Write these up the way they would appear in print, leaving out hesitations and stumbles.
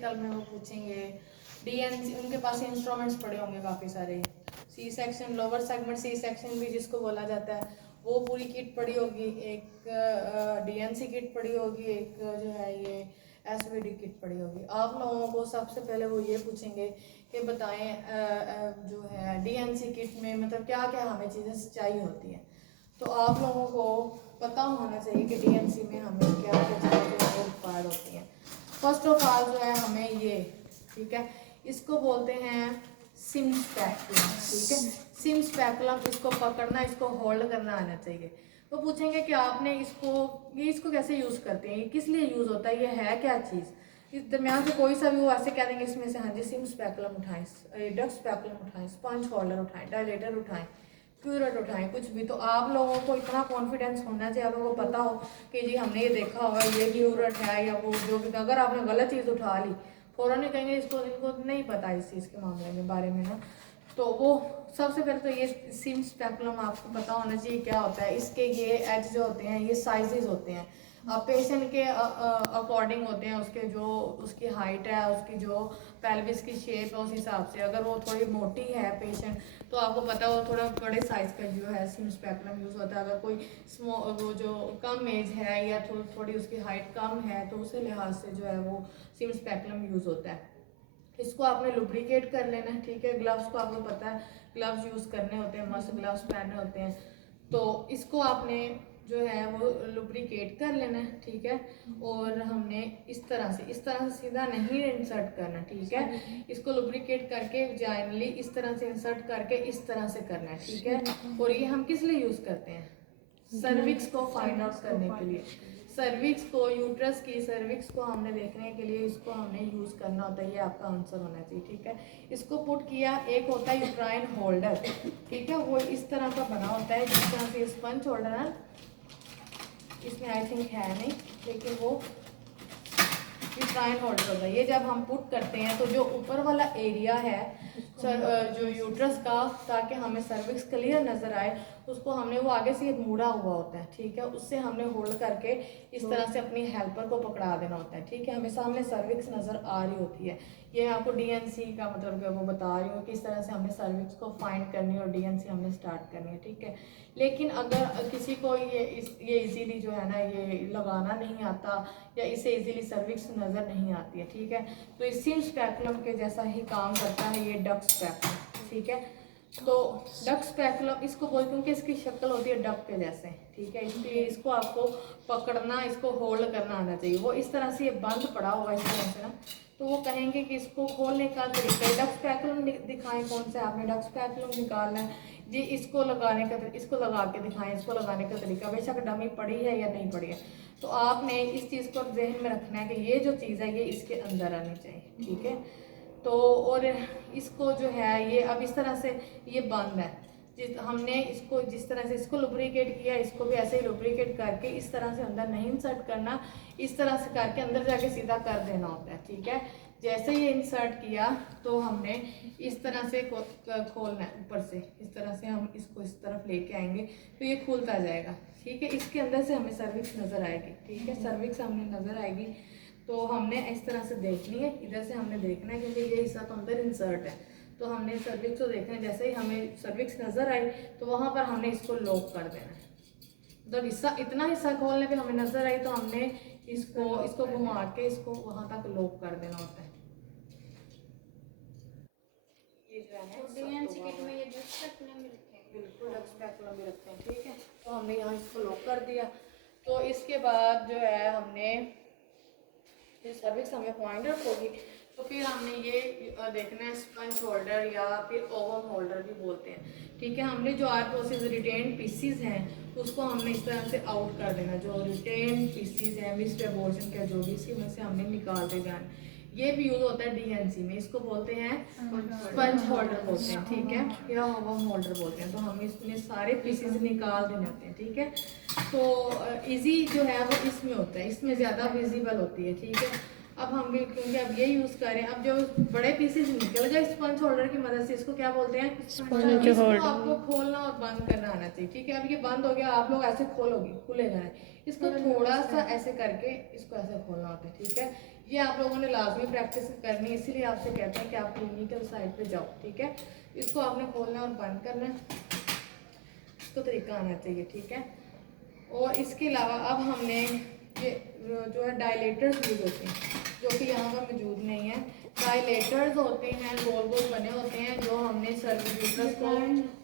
Critical में वो पूछेंगे। डीएनसी उनके पास इंस्ट्रूमेंट्स पड़े होंगे काफ़ी सारे। C section lower segment C section भी जिसको बोला जाता है वो पूरी किट पड़ी होगी। एक डीएनसी किट पड़ी होगी, एक जो है ये एसवीडी किट पड़ी होगी। आप लोगों को सबसे पहले वो ये पूछेंगे कि बताएं जो है डीएनसी किट में मतलब क्या क्या हमें चीज़ें चाहिए होती हैं। तो आप लोगों को पता होना चाहिए कि डीएनसी में हमें क्या क्या चीज़ें रिक्वायर्ड होती हैं। फर्स्ट ऑफ ऑल जो है हमें ये, ठीक है, इसको बोलते हैं सिम स्पैकुलम, ठीक है। सिम स्पैकुलम, इसको पकड़ना, इसको होल्ड करना आना चाहिए। तो पूछेंगे कि आपने इसको कैसे यूज़ करते हैं, ये किस लिए यूज़ होता है, ये है क्या चीज़। इस दरमियान से कोई सा भी वो ऐसे कह देंगे इसमें से, हाँ जी सिम स्पैकुलम उठाएं, डक्ट स्पैकुलम उठाएं, स्पंज होल्डर उठाएं, डायलेटर उठाएं, क्यूरेट उठाएं, कुछ भी। तो आप लोगों को इतना कॉन्फिडेंस होना चाहिए, आप लोगों को पता हो कि जी हमने ये देखा होगा ये क्यूरेट है या वो जो भी। अगर आपने गलत चीज़ उठा ली फ़ौरन ही कहेंगे इनको नहीं पता इस चीज़ के मामले में बारे में ना। तो वो सबसे पहले तो ये सिम स्पेकुलम आपको पता होना चाहिए क्या होता है। इसके ये एज जो होते हैं ये साइजेस होते हैं, पेशेंट के अकॉर्डिंग होते हैं। उसके जो उसकी हाइट है, उसकी जो पेल्विस की शेप है, उस हिसाब से अगर वो थोड़ी मोटी है पेशेंट तो आपको पता है वो थोड़ा बड़े साइज़ का जो है सिम स्पेकुलम यूज़ होता है। अगर कोई वो जो कम एज है या थोड़ी उसकी हाइट कम है तो उसी लिहाज से जो है वो सिम स्पेकुलम यूज़ होता है। इसको आपने लुब्रिकेट कर लेना है, ठीक है। ग्लव्स को आपको पता है ग्लव्स यूज़ करने होते हैं, मस्त ग्लव्स पहनने होते हैं। तो इसको आपने जो है वो लुब्रिकेट कर लेना है, ठीक है। और हमने इस तरह से सीधा नहीं इंसर्ट करना, ठीक है। इसको लुब्रिकेट करके जाइनली इस तरह से इंसर्ट करके इस तरह से करना है, ठीक है। और ये हम किस लिए यूज़ करते हैं, सर्विक्स को फाइंड आउट करने के लिए। सर्विक्स को, यूट्रस की सर्विक्स को हमने देखने के लिए इसको हमने यूज़ करना होता है। ये आपका आंसर होना चाहिए, ठीक है। इसको पुट किया, एक होता है यूट्राइन होल्डर, ठीक है। वो इस तरह का बना होता है जिस तरह से स्पंज होल्डर है, इसमें आई थिंक है नहीं, लेकिन वो यूट्राइन होल्डर होता है। ये जब हम पुट करते हैं तो जो ऊपर वाला एरिया है जो यूट्रस का, ताकि हमें सर्विक्स क्लियर नज़र आए, उसको हमने वो आगे से मुड़ा हुआ होता है, ठीक है। उससे हमने होल्ड करके इस तरह से अपनी हेल्पर को पकड़ा देना होता है, ठीक है। हमें सामने सर्विक्स नज़र आ रही होती है। ये आपको डीएनसी का मतलब वो बता रही हूँ कि इस तरह से हमने सर्विक्स को फाइंड करनी है और डीएनसी हमने स्टार्ट करनी है, ठीक है। लेकिन अगर किसी को ये इजीली जो है ना ये लगाना नहीं आता या इसे इजीली सर्विक्स नज़र नहीं आती है, ठीक है, तो इस सिम स्पेकुलम के जैसा ही काम करता है ये डक स्पेकुलम, ठीक है। तो डक स्पेकुलम इसको बोलते हैं कि इसकी शक्ल होती है डक के जैसे, ठीक है। इसलिए इसको आपको पकड़ना, इसको होल्ड करना आना चाहिए। वो इस तरह से ये बंद पड़ा होगा इस तरह से ना, तो वो कहेंगे कि इसको खोलने का तरीका है। डक स्पेकुलम दिखाएं कौन सा आपने डक स्पेकुलम निकालना है जी, इसको लगाने का, इसको लगा के दिखाएं, इसको लगाने का तरीका। बेशक डमी पड़ी है या नहीं पड़ी है, तो आपने इस चीज़ को जहन में रखना है कि ये जो चीज़ है ये इसके अंदर आनी चाहिए, ठीक है। तो और इसको जो है ये अब इस तरह से ये बंद है, हमने इसको जिस तरह से इसको लुब्रिकेट किया, इसको भी ऐसे ही लुब्रिकेट करके इस तरह से अंदर नहीं इंसर्ट करना, इस तरह से करके अंदर जाके सीधा कर देना होता है, ठीक है। जैसे ही इंसर्ट किया तो हमने इस तरह से खोलना है ऊपर से, इस तरह से हम इसको इस तरफ लेके आएंगे तो ये खुलता जाएगा, ठीक है। इसके अंदर से हमें सर्विक्स नज़र आएगी, ठीक है। सर्विक्स हमें नज़र आएगी तो हमने इस तरह से देखनी है, इधर से हमने देखना है क्योंकि ये हिस्सा तो अंदर इंसर्ट है। तो हमने सर्विक्स को देखना है, जैसे ही हमें सर्विक्स नज़र आई तो वहाँ पर हमने इसको लॉक कर देना है। मतलब हिस्सा, इतना हिस्सा खोलने पे हमें नज़र आई तो हमने इसको घुमा के इसको वहाँ तक लॉक कर देना होता है। ये जो है बिल्कुल डक स्पेकुलम भी रखते हैं, ठीक है। तो हमने यहाँ इसको लॉक कर दिया। तो इसके बाद जो है हमने ये सर्विक्स हमें पॉइंट आउट होगी तो फिर हमने ये देखना है स्पंज होल्डर या फिर ओवम होल्डर भी बोलते हैं, ठीक है। हमने जो आर्ट्रोसिस रिटेन पीसीज हैं उसको हमने इस तरह से आउट कर देना, जो रिटेन पीसीज हैं मिस्ड एबॉर्शन का जो भी इसी में से हमने निकालते जाना। ये भी यूज होता है डीएनसी में, इसको बोलते हैं स्पंज होल्डर बोलते हैं, ठीक है, या ओवम होल्डर बोलते हैं। तो हमें इसमें सारे पीसीज निकाल देने होते हैं, ठीक है। तो इजी जो है वो इसमें होता है, इसमें ज़्यादा विजिबल होती है, ठीक है। अब हम भी क्योंकि अब ये यूज़ कर रहे हैं, अब जो बड़े पीसेस निकल गए स्पंज होल्डर की मदद से, इसको क्या बोलते हैं, इसको आपको खोलना और बंद करना आना चाहिए, ठीक है। अब ये बंद हो गया, आप लोग ऐसे खोलोगे खुलेगा नहीं, इसको थोड़ा सा ऐसे करके इसको ऐसे खोलना होता है, ठीक है। ये आप लोगों ने लाजमी प्रैक्टिस करनी है, इसीलिए आपसे कहते हैं कि आप क्लिनिकल साइड पे जाओ, ठीक है। इसको आपने खोलना और बंद करना है, इसको तरीका आना चाहिए, ठीक है। और इसके अलावा अब हमने ये जो है डायलेटर्स यूज होते हैं, जो कि यहाँ पर मौजूद नहीं है। डायलेटर्स होते हैं, गोल गोल बने होते हैं, जो हमने सर्विस को,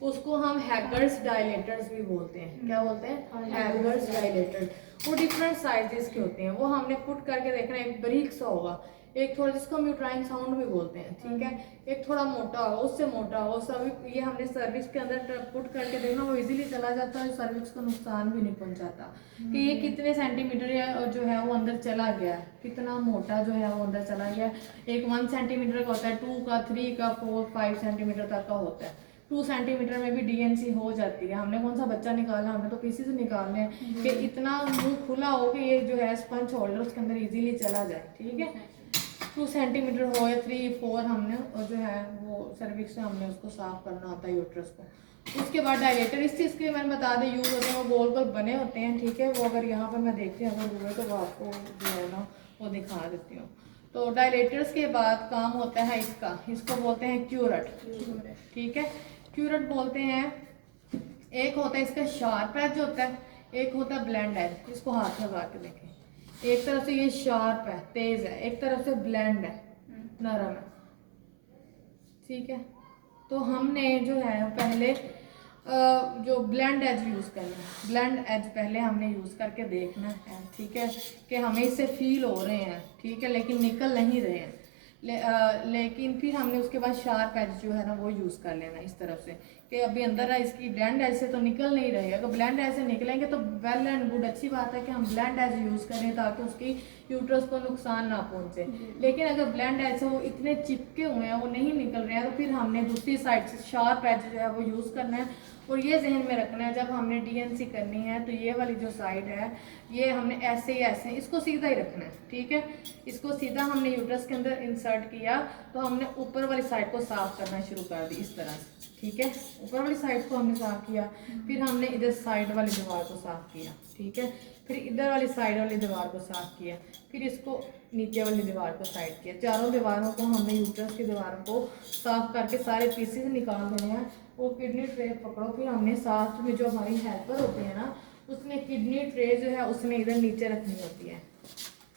उसको हम हैगर्स डायलेटर्स भी बोलते हैं। क्या बोलते हैं? हैगर्स डायलेटर्स। वो डिफरेंट साइजेस के होते हैं, वो हमने पुट करके देखना। एक बारीक सा होगा, एक थोड़ा, जिसको हम यूट्राइन साउंड भी बोलते हैं, ठीक है। एक थोड़ा मोटा हो, उससे मोटा हो, सभी ये हमने सर्विस के अंदर पुट करके देखना। वो इजीली चला जाता है, सर्विस को नुकसान भी नहीं पहुंचाता कि ये कितने सेंटीमीटर या जो है वो अंदर चला गया, कितना मोटा जो है वो अंदर चला गया। एक 1 सेंटीमीटर का होता है, 2 का, 3 का, 4, 5 सेंटीमीटर तक का होता है। 2 सेंटीमीटर में भी डीएनसी हो जाती है। हमने कौन सा बच्चा निकालना, हमें तो पीसीज निकालने हैं कि इतना मुंह खुला हो कि ये जो है स्पंज होल्डर उसके अंदर इजीली चला जाए, ठीक है। 2 सेंटीमीटर हो या 3, 4 हमने और जो है वो सर्विक्स से हमने उसको साफ करना होता है, यूट्रस को। उसके बाद डायलेटर इस चीज़ के मैंने बता दें यूज़ होते हैं, वो गोल गोल बने होते हैं, ठीक है। वो अगर यहाँ पर मैं देखती हूँ अगर हुए तो वो आपको जो है ना वो दिखा देती हूँ। तो डायलेटर्स के बाद काम होता है इसका, इसको बोलते हैं क्यूरट, ठीक है। क्यूरट बोलते हैं। एक होता है इसका शार्प एज होता है, एक होता है ब्लेंड एज। इसको हाथ लगा के देखें, एक तरफ से ये शार्प है, तेज है, एक तरफ से ब्लेंड है, नरम है, ठीक है। तो हमने जो है पहले जो ब्लेंड एज यूज़ करना है, ब्लेंड एज पहले हमने यूज़ करके देखना है, ठीक है, कि हमें इससे फील हो रहे हैं, ठीक है, लेकिन निकल नहीं रहे हैं। लेकिन फिर हमने उसके बाद शार्प एज जो है ना वो यूज़ कर लेना इस तरफ से कि अभी अंदर है, इसकी ब्लेंड एज से तो निकल नहीं रहे। अगर ब्लेंड एज से निकलेंगे तो वेल एंड गुड, अच्छी बात है कि हम ब्लेंड एज यूज़ करें ताकि उसकी यूट्रस को नुकसान ना पहुंचे। लेकिन अगर ब्लेंड एज से वो इतने चिपके हुए हैं, वो नहीं निकल रहे हैं, तो फिर हमने दूसरी साइड से शार्प एज जो है वो यूज़ करना है। और ये जहन में रखना है जब हमने डीएनसी करनी है तो ये वाली जो साइड है ये हमने ऐसे ही ऐसे इसको सीधा ही रखना है, ठीक है। इसको सीधा हमने यूट्रस के अंदर इंसर्ट किया तो हमने ऊपर वाली साइड को साफ करना शुरू कर दी इस तरह से, ठीक है। ऊपर वाली साइड को हमने साफ किया, फिर हमने इधर साइड वाली दीवार को साफ किया, ठीक है। फिर इधर वाली साइड वाली दीवार को साफ किया, फिर इसको नीचे वाली दीवार को साइड किया। चारों दीवारों को हमने यूट्रस की दीवारों को साफ करके सारे पीसेस निकाल देने हैं। वो किडनी ट्रे पकड़ो, फिर हमने साथ में जो हमारी हेल्पर होते हैं ना उसने किडनी ट्रे जो है उसने इधर नीचे रखनी होती है,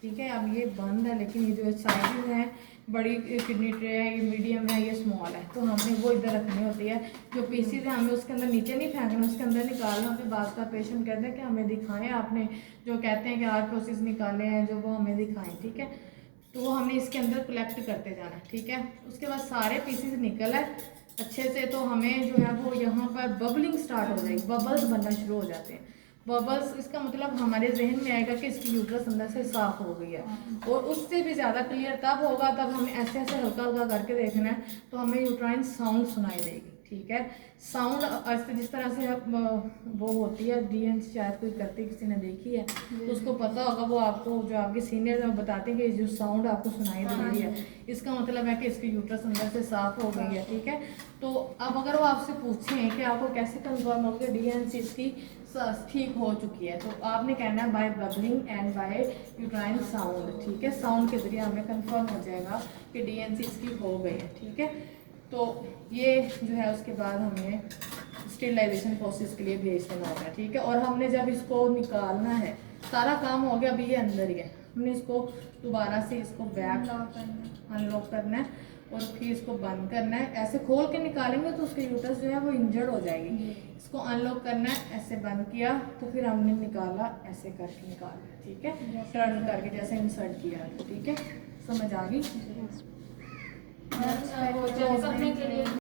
ठीक है। अब ये बंद है, लेकिन ये जो साइज है, बड़ी किडनी ट्रे है, ये मीडियम है, ये स्मॉल है, तो हमने वो इधर रखनी होती है। जो पीसीज है हमें उसके अंदर नीचे नहीं फेंकना, उसके अंदर निकालना। फिर बाद का पेशेंट कहते हैं कि हमें दिखाएं, आपने जो कहते हैं कि आर प्रोसेस निकाले हैं जो वो हमें दिखाएं, ठीक है। तो वो हमने इसके अंदर कलेक्ट करते जाना, ठीक है। उसके बाद सारे पीसीज निकल है अच्छे से, तो हमें जो है वो यहाँ पर बबलिंग स्टार्ट हो जाएगी, बबल्स बनना शुरू हो जाते हैं। बबल्स, इसका मतलब हमारे जहन में आएगा कि इसकी यूट्रस अंदर से साफ हो गई है। और उससे भी ज़्यादा क्लियर तब होगा तब हमें ऐसे ऐसे हल्का हल्का करके देखना है, तो हमें यूट्राइन साउंड सुनाई देगी, ठीक है। साउंड ऐसे जिस तरह से वो होती है डीएनसी, शायद कोई करती किसी ने देखी है तो उसको पता होगा, वो आपको जो आपके सीनियर हैं बताते हैं कि जो साउंड आपको सुनाई दे रही है इसका मतलब है कि इसकी यूट्रस अंदर से साफ हो गई है, ठीक है। तो अब अगर वो आपसे पूछें कि आपको कैसे कंफर्म हो कि डीएनसी इसकी ठीक हो चुकी है, तो आपने कहना है by bubbling and by uterine sound, ठीक है। साउंड के जरिए हमें कंफर्म हो जाएगा कि डीएनसी इसकी हो गई है, ठीक है। तो ये जो है उसके बाद हमें स्टेरिलाइजेशन प्रोसेस के लिए भेज देना होगा, ठीक है। और हमने जब इसको निकालना है, सारा काम हो गया, अभी ये अंदर ही है, हमने इसको दोबारा से इसको बैक अनलॉक करना है और फिर इसको बंद करना है। ऐसे खोल के निकालेंगे तो उसकी यूट्रस जो है वो इंजर्ड हो जाएगी। इसको अनलॉक करना है, ऐसे बंद किया तो फिर हमने निकाला, ऐसे करके निकाला, ठीक है, टर्न करके जैसे इंसर्ट किया, ठीक है। समझ आ गई?